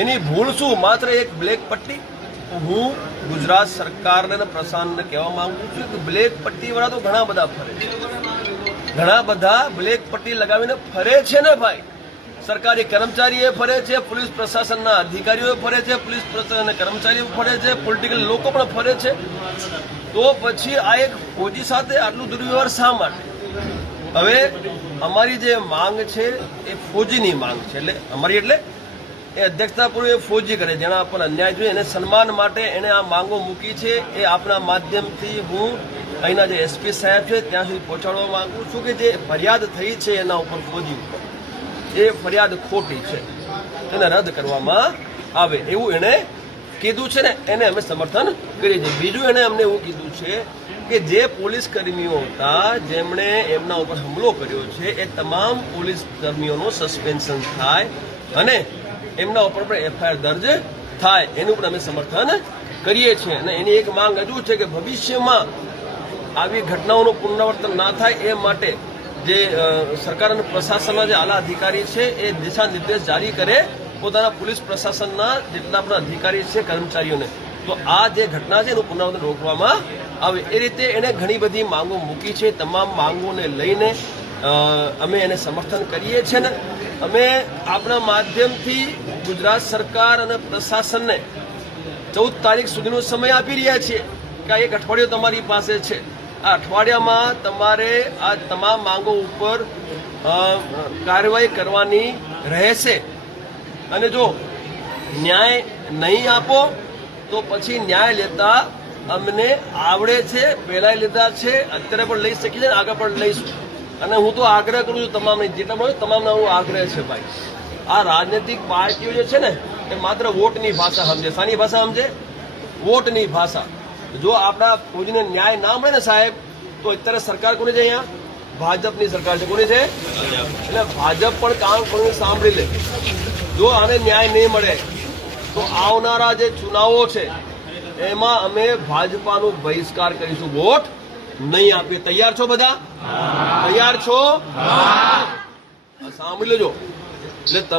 એની ભૂલ શું? માત્ર એક બ્લેક પટ્ટી. હું ગુજરાત સરકારને અને પ્રશાસનને કહેવા માંગુ છું કે બ્લેક પટ્ટી વાળા તો ઘણા બધા ફરે છે, ઘણા બધા બ્લેક પટ્ટી લગાવીને ફરે છે ને ભાઈ. સરકારી કર્મચારીઓ ફરે છે, પોલીસ પ્રશાસનના અધિકારીઓ ફરે છે, પોલીસ પ્રશાસનના કર્મચારીઓ ફરે છે, પોલિટિકલ લોકો પણ ફરે છે. તો પછી આ એક ફોજી સાથે આટલું દુર્વ્યવહાર શા માટે? હવે અમારી જે માંગ છે એ ફોજીની માંગ છે. એટલે અમારી એટલે એ અધ્યક્ષતાપૂર્વક ફોજી કરે, જેના પર અન્યાય જોઈએ એને સન્માન માટે એને આ માંગો મૂકી છે. એ આપણા માધ્યમથી હું અહીંના જે એસપી સાહેબ છે ત્યાં સુધી પહોંચાડવા માંગુ છું કે જે ફરિયાદ થઈ છે એના ઉપર ફોજી ઉપર એ ફરિયાદ ખોટી છે, એને રદ કરવામાં આવે એવું એને કીધું છે ને એને અમે સમર્થન કરીએ છીએ. બીજું એને અમને એવું કીધું છે કે જે પોલીસ કર્મીઓ હતા જેમણે એમના ઉપર હુમલો કર્યો છે એ તમામ પોલીસ કર્મીઓનું સસ્પેન્શન થાય અને એમના ઉપર પણ એફઆઈઆર દર્જ થાય એનું પણ અમે સમર્થન કરીએ છીએ. અને એની એક માંગ હજુ છે કે ભવિષ્યમાં આવી ઘટનાઓનું પુનરાવર્તન ના થાય એ માટે જે સરકાર અને પ્રશાસનના જે આલા અધિકારી છે એ દિશા નિર્દેશ જારી કરે પોતાના પોલીસ પ્રશાસનના જેટલા પણ અધિકારી છે કર્મચારીઓને, તો આ જે ઘટના છે એનું પુનરાવર્તન રોકવામાં આવે. એ રીતે એને ઘણી બધી માંગો મૂકી છે. તમામ માંગોને લઈને અમે એને સમર્થન કરીએ છીએ ને અમે આપણા માધ્યમથી ગુજરાત સરકાર અને પ્રશાસનને 14 તારીખ સુધીનો સમય આપી રહ્યા છીએ કે આ એક અઠવાડિયું તમારી પાસે છે. આ અઠવાડિયામાં તમારે આ તમામ માંગો ઉપર કાર્યવાહી કરવાની રહેશે. અને જો ન્યાય નહીં આપો તો પછી ન્યાય લેતા અમને આવડે છે, પહેલાં લીધા છે, અત્યારે પણ લઈ શકીએ છીએ, આગળ પણ લઈશું. અને હું તો આગ્રહ કરું છું તમામને, જેટલા પણ તમામનો હું આગ્રહ છે ભાઈ, આ રાજનૈતિક પાર્ટીઓ જે છે ને એ માત્ર વોટની ભાષા સમજે. શાની ભાષા સમજે? વોટની ભાષા. જો આપણા ફોજીને ન્યાય ના મળે ને સાહેબ તો અત્યારે સરકાર કોની છે? અહીંયા ભાજપની સરકાર છે. કોની છે? એટલે ભાજપ પણ કામ કરીને સાંભળી લે. જો આને ન્યાય નહીં મળે તો આવનારા જે ચુનાવો છે એમાં અમે ભાજપાનું બહિષ્કાર કરીશું, વોટ નહીં આપીએ. તૈયાર છો બધા? તૈયાર છો? સાંભળી લેજો. એટલે તમે